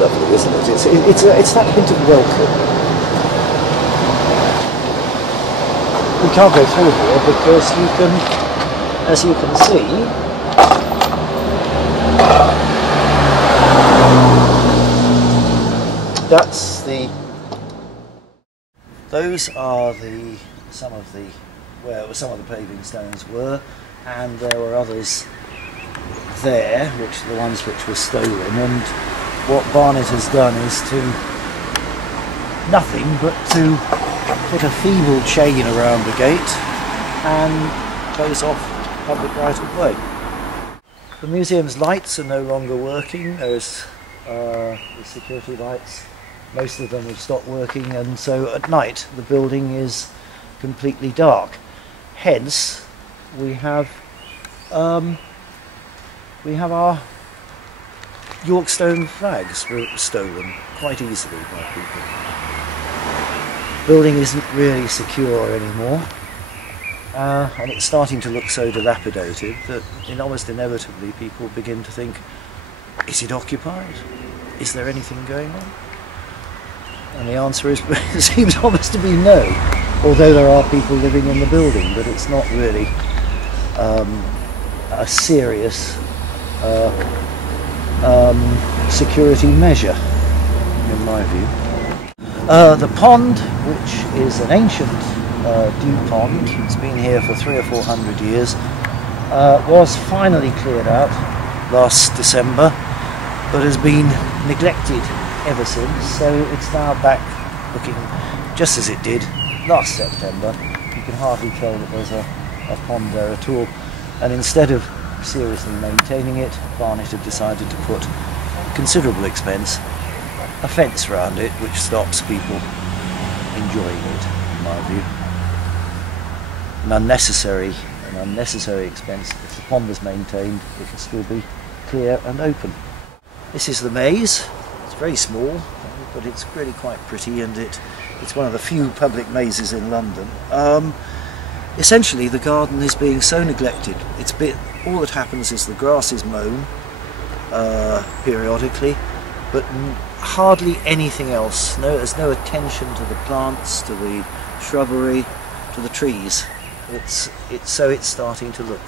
It's lovely, isn't it? It's that hint of welcome. We can't go through here because you can, as you can see, those are some of the paving stones were, and there were others there, which are the ones which were stolen. And what Barnet has done is nothing but to put a feeble chain around the gate and close off public right of way. The museum's lights are no longer working. There's the security lights. Most of them have stopped working, and so at night the building is completely dark. Hence, we have our York stone flags stolen quite easily by people. The building isn't really secure anymore, and it's starting to look so dilapidated that almost inevitably people begin to think, is it occupied? Is there anything going on? And the answer is, it seems almost to be no, although there are people living in the building, but it's not really a serious security measure, in my view. The pond, which is an ancient dew pond, it's been here for 300 or 400 years, was finally cleared out last December, but has been neglected ever since, so it's now back looking just as it did last September. You can hardly tell that there's a pond there at all, and instead of seriously maintaining it, Barnet have decided to put, at considerable expense, a fence around it which stops people enjoying it, in my view. An unnecessary expense. If the pond was maintained, it would still be clear and open. This is the maze. It's very small, but it's really quite pretty, and it's one of the few public mazes in London. Essentially, the garden is being so neglected. All that happens is the grass is mown periodically, but hardly anything else. There's no attention to the plants, to the shrubbery, to the trees. It's starting to look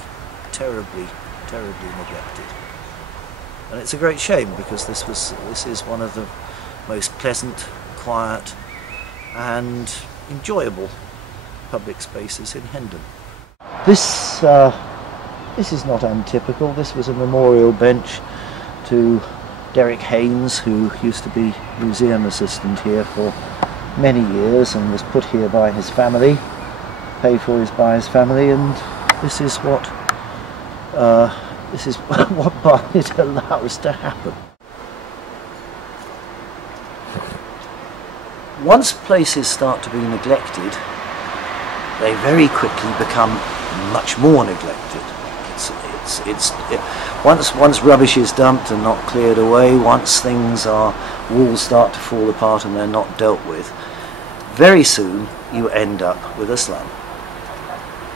terribly neglected. And it's a great shame, because this is one of the most pleasant, quiet and enjoyable public spaces in Hendon. This is not untypical. This was a memorial bench to Derek Haynes, who used to be museum assistant here for many years and was put here by his family, paid for by his family, and this is what Barnet allows to happen. Once places start to be neglected, they very quickly become much more neglected. Once rubbish is dumped and not cleared away, once walls start to fall apart and they're not dealt with, very soon you end up with a slum.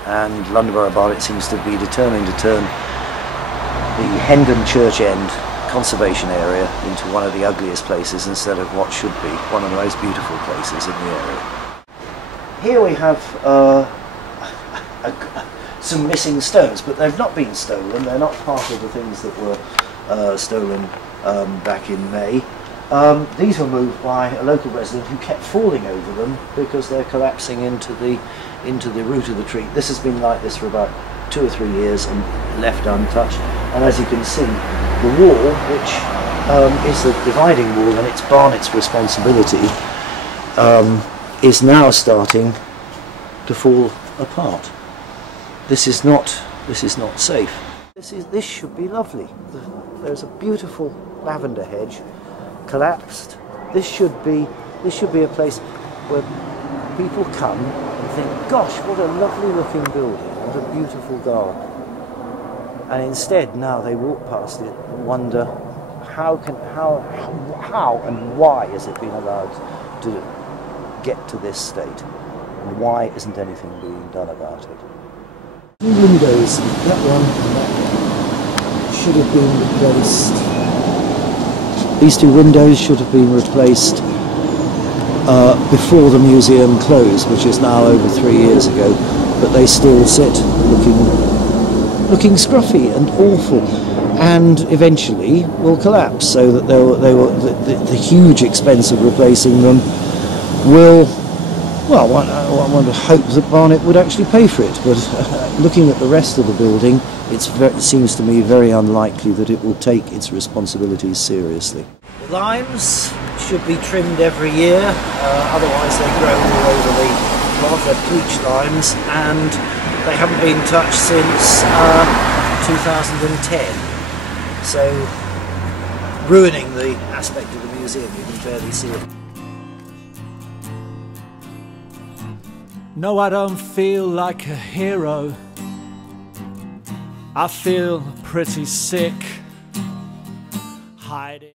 And London Borough Barnet seems to be determined to turn the Hendon Church End conservation area into one of the ugliest places instead of what should be one of the most beautiful places in the area. Here we have some missing stones, but they've not been stolen. They're not part of the things that were stolen back in May. These were moved by a local resident who kept falling over them because they're collapsing into the root of the tree. This has been like this for about 2 or 3 years and left untouched. And as you can see, the wall, which is the dividing wall and it's Barnet's responsibility, is now starting to fall apart. This is not safe. This should be lovely. There's a beautiful lavender hedge collapsed. This should be a place where people come and think, gosh, what a lovely looking building, what a beautiful garden. And instead now they walk past it and wonder how and why has it been allowed to get to this state, and why isn't anything being done about it? Two windows, that one and that one, should have been replaced These two windows should have been replaced before the museum closed, which is now over 3 years ago, but they still sit looking scruffy and awful, and eventually will collapse, so that the huge expense of replacing them will, well, one would hope that Barnet would actually pay for it, but looking at the rest of the building, it seems to me very unlikely that it will take its responsibilities seriously. The limes should be trimmed every year, otherwise they grow all over the plot. They're peach limes, and they haven't been touched since 2010, so ruining the aspect of the museum. You can barely see it. No, I don't feel like a hero. I feel pretty sick, hiding.